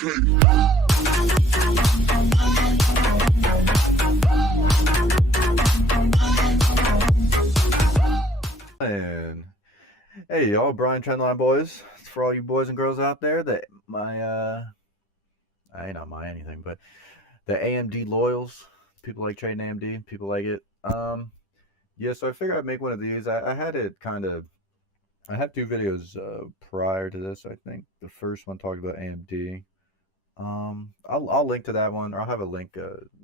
And hey y'all, Brian Trendline boys. It's for all you boys and girls out there that I ain't not my anything, but the AMD loyals, people like trading AMD, people like it. Yeah, so I figured I'd make one of these. I had it kind of. I had two videos prior to this. I think the first one talked about AMD. I'll link to that one, or I'll have a link.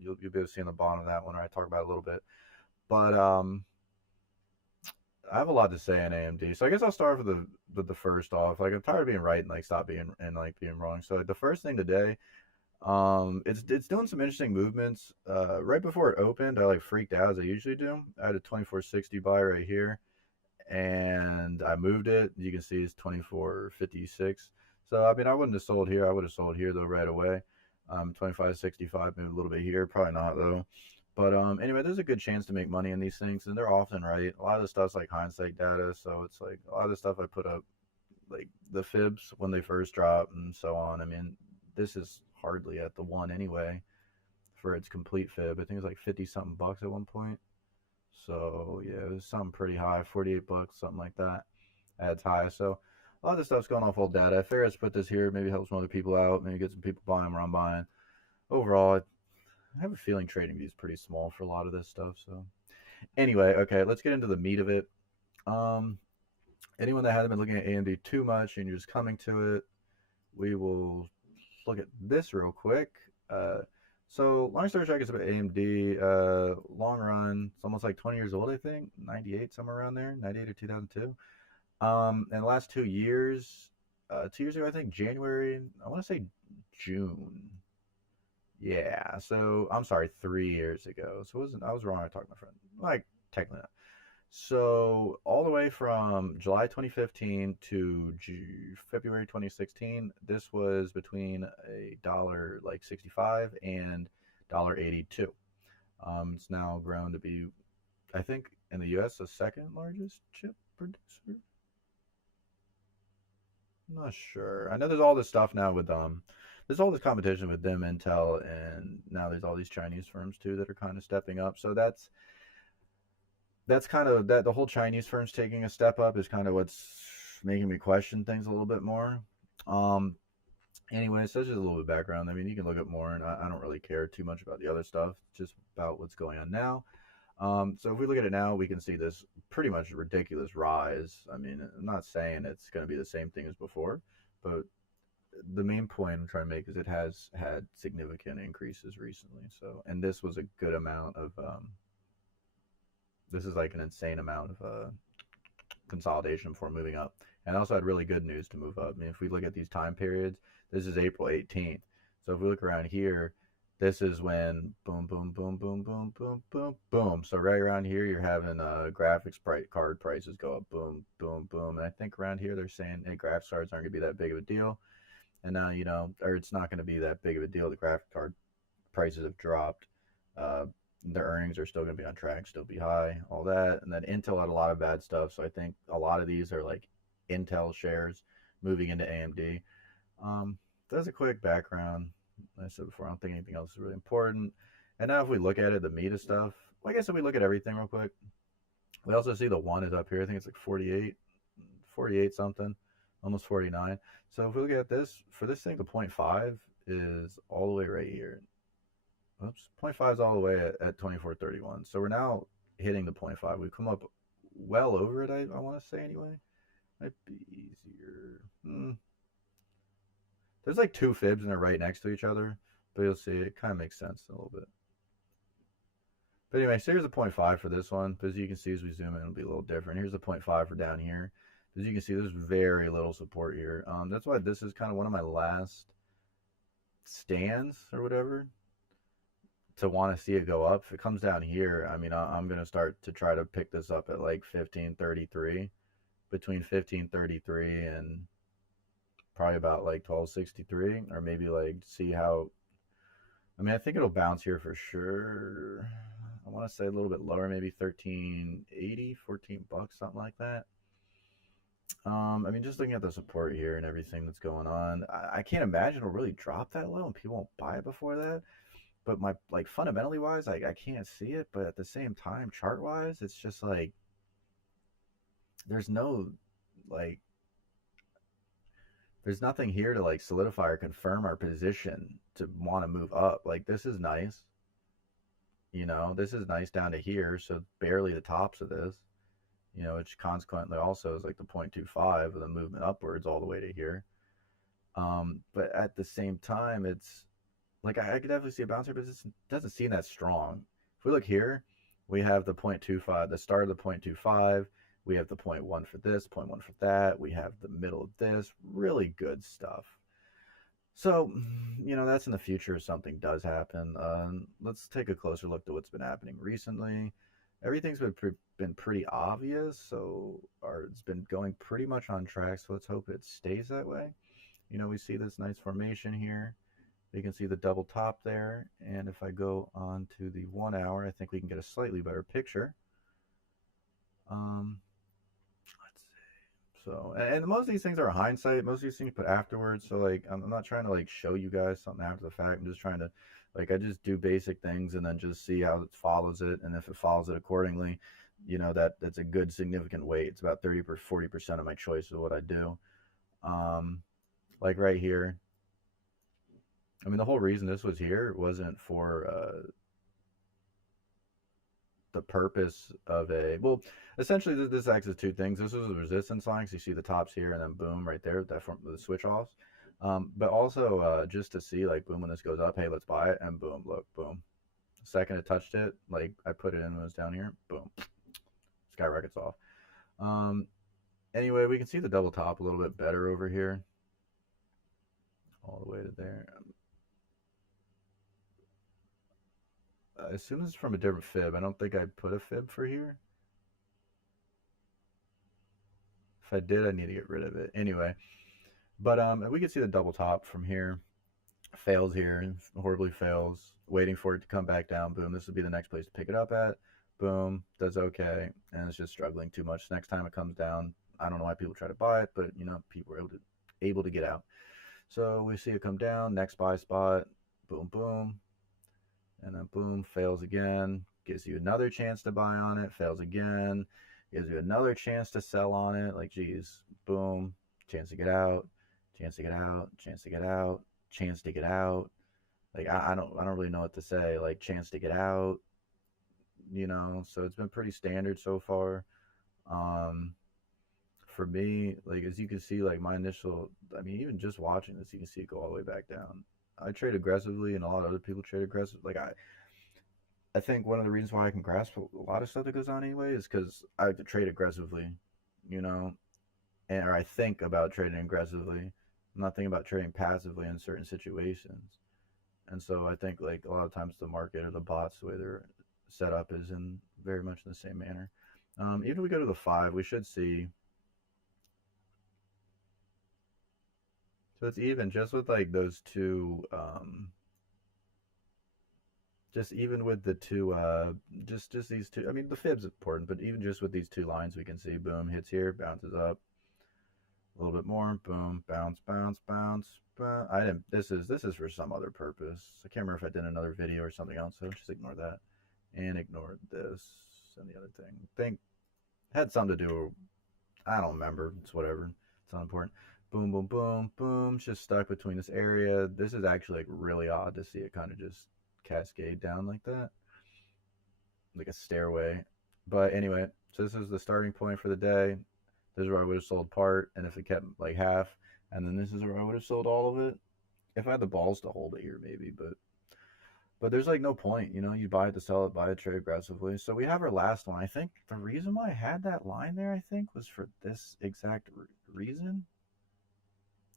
You'll be able to see on the bottom of that one, where I talk about it a little bit. But I have a lot to say on AMD, so I guess I'll start with the first off. Like I'm tired of being right and like stop being and like being wrong. So like, the first thing today, it's doing some interesting movements. Right before it opened, I like freaked out as I usually do. I had a 2460 buy right here, and I moved it. You can see it's 2456. So I mean, I wouldn't have sold here. I would have sold here though right away. 2565, maybe a little bit here, probably not though. But anyway, there's a good chance to make money in these things, and they're often right. A lot of the stuff's like hindsight data, so it's like a lot of the stuff I put up, like the fibs when they first drop and so on. I mean, this is hardly at the one anyway for its complete fib. I think it's like 50 something bucks at one point. So yeah, it was something pretty high, 48 bucks, something like that at its high. So a lot of this stuff's going off old data. I figured I'd put this here, maybe help some other people out, maybe get some people buying where I'm buying. Overall, I have a feeling trading view is pretty small for a lot of this stuff. So anyway, okay, let's get into the meat of it. Anyone that hasn't been looking at AMD too much and you're just coming to it, we will look at this real quick. So long story short, I guess about AMD, long run, it's almost like 20 years old, I think, 98, somewhere around there, 98 or 2002. In the last 2 years, 2 years ago, I think January, I want to say June. Yeah, so I'm sorry, 3 years ago. So it wasn't, I was wrong. I talked to my friend. Like, technically not. So all the way from July 2015 to February 2016, this was between a dollar like 65 and $1.82. It's now grown to be, I think, in the U.S. the second largest chip producer. I'm not sure. I know there's all this stuff now with there's all this competition with them, Intel, and now there's all these Chinese firms too that are kind of stepping up. So that's kind of that the whole Chinese firms taking a step up is kind of what's making me question things a little bit more. Um, Anyway, so that's just a little bit of background. I mean, you can look up more, and I don't really care too much about the other stuff, just about what's going on now. So if we look at it now, we can see this pretty much ridiculous rise. I mean, I'm not saying it's going to be the same thing as before, but the main point I'm trying to make is it has had significant increases recently. So, and this was a good amount of, this is like an insane amount of consolidation before moving up. And also had really good news to move up. I mean, if we look at these time periods, this is April 18th. So if we look around here, this is when boom, boom, boom, boom, boom, boom, boom, boom. So right around here, you're having graphics card prices go up, boom, boom, boom. And I think around here they're saying, hey, graphics cards aren't going to be that big of a deal. And now, you know, or it's not going to be that big of a deal. The graphic card prices have dropped. Their earnings are still going to be on track, still be high, all that. And then Intel had a lot of bad stuff. So I think a lot of these are like Intel shares moving into AMD. That's a quick background. Like I said before, I don't think anything else is really important. And now if we look at it, the meat of stuff, like I said, we look at everything real quick. We also see the one is up here. I think it's like 48 something, almost 49. So if we look at this, for this thing, the 0.5 is all the way right here. Oops, 0.5 is all the way at 24.31. So we're now hitting the 0.5. We've come up well over it, I want to say anyway. Might be easier. There's like two fibs and they're right next to each other, but you'll see it kind of makes sense a little bit. But anyway, so here's the 0.5 for this one. But as you can see, as we zoom in, it'll be a little different. Here's the 0.5 for down here. As you can see, there's very little support here. That's why this is kind of one of my last stands or whatever to want to see it go up. If it comes down here, I mean, I'm going to start to try to pick this up at like 1533, between 1533 and probably about like 1263, or maybe like see how, I mean, I think it'll bounce here for sure. I want to say a little bit lower, maybe 1380, 14 bucks, something like that. I mean, just looking at the support here and everything that's going on, I can't imagine it'll really drop that low and people won't buy it before that. But my like fundamentally wise, I can't see it. But at the same time, chart wise, it's just like there's no like there's nothing here to like solidify or confirm our position to want to move up. Like this is nice, this is nice down to here, so barely the tops of this, which consequently also is like the 0.25 of the movement upwards all the way to here. But at the same time, it's like I could definitely see a bounce here, but it doesn't seem that strong. If we look here, we have the 0.25, the start of the 0.25. We have the 0.1 for this, 0.1 for that. We have the middle of this. Really good stuff. So, that's in the future if something does happen. Let's take a closer look to what's been happening recently. Everything's been pretty obvious, so it's been going pretty much on track, so let's hope it stays that way. We see this nice formation here. You can see the double top there, and if I go on to the 1 hour, I think we can get a slightly better picture. Let's see. So, and most of these things are hindsight. Most of these things you put afterwards. So, like, I'm not trying to like show you guys something after the fact. I'm just trying to, like, I just do basic things and then just see how it follows it, and if it follows it accordingly, that's a good significant weight. It's about 30 or 40% of my choice of what I do. Like right here. I mean, the whole reason this was here wasn't for the purpose of essentially this acts as two things. This was a resistance line, so you see the tops here, and then boom, right there, that from the switch offs. But also just to see, like, boom, when this goes up, hey, let's buy it, and boom, look, boom. The second it touched it, like, I put it in when it was down here, boom, skyrockets off. Anyway, we can see the double top a little bit better over here, all the way to there. I assume this is from a different fib. I don't think I put a fib for here. If I did, I need to get rid of it. Anyway, but we can see the double top from here. Fails here, horribly fails. Waiting for it to come back down. Boom, this would be the next place to pick it up at. Boom, does okay, and it's just struggling too much. Next time it comes down, I don't know why people try to buy it, but people are able to get out. So we see it come down. Next buy spot. Boom, boom. And then boom, fails again, gives you another chance to buy on it, fails again, gives you another chance to sell on it. Like, geez, boom, chance to get out, chance to get out, chance to get out, chance to get out. Like, I don't really know what to say. Like, chance to get out, so it's been pretty standard so far. For me, like, as you can see, like, my initial, I mean, even just watching this, you can see it go all the way back down. I trade aggressively, and a lot of other people trade aggressively. Like, I think one of the reasons why I can grasp a lot of stuff that goes on anyway is because I have to trade aggressively, or I think about trading aggressively. I'm not thinking about trading passively in certain situations. And so I think, like, a lot of times the market or the bots, the way they're set up is in very much in the same manner. Even if we go to the 5, we should see. So it's even just with like those two, just even with the two, just these two. I mean, the fib's important, but even just with these two lines, we can see boom, hits here, bounces up a little bit more, boom, bounce, bounce, bounce. I didn't. This is for some other purpose. I can't remember if I did another video or something else. So just ignore that and ignore this and the other thing. Think had something to do. I don't remember. It's whatever. It's not important. Boom, boom, boom, boom. It's just stuck between this area. This is actually like really odd to see it kind of just cascade down like that, like a stairway. But anyway, so this is the starting point for the day. This is where I would have sold part, and if it kept like half, and then this is where I would have sold all of it. If I had the balls to hold it here, maybe, but there's like no point, you buy it to sell it, buy it, trade aggressively. So we have our last one. I think the reason why I had that line there, I think, was for this exact reason.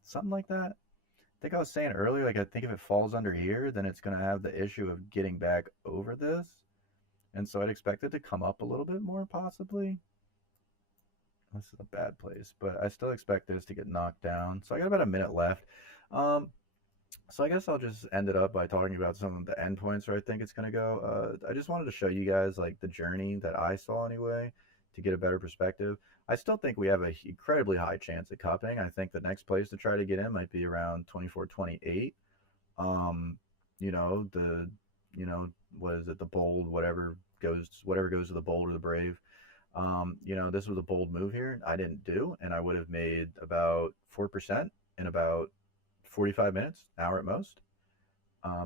Something like that. I think I was saying earlier, like, I think if it falls under here, then it's going to have the issue of getting back over this. And so I'd expect it to come up a little bit more, possibly. This is a bad place, but I still expect this to get knocked down. So I got about a minute left. So I guess I'll just end it up by talking about some of the endpoints where I think it's going to go. I just wanted to show you guys, like, the journey that I saw anyway to get a better perspective. I still think we have an incredibly high chance at cupping. I think the next place to try to get in might be around 24.28. You know, what is it, the bold, whatever goes to the bold or the brave. This was a bold move here. I didn't do, and I would have made about 4% in about 45 minutes, hour at most.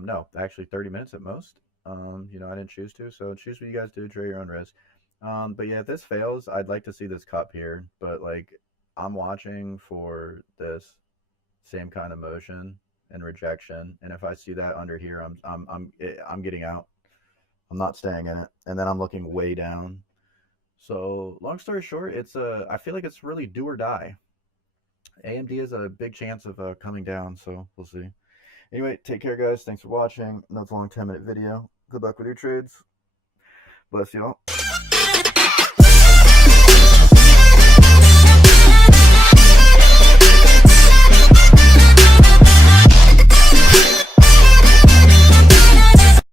No, actually 30 minutes at most. I didn't choose to, so choose what you guys do, trade your own risk. But yeah, if this fails, I'd like to see this cup here, but like I'm watching for this same kind of motion and rejection, and if I see that under here, I'm getting out. I'm not staying in it, and then I'm looking way down. So long story short, I feel like it's really do or die. AMD has a big chance of coming down, so we'll see. Anyway, take care, guys. Thanks for watching. That's a long 10-minute video. Good luck with your trades. Bless y'all.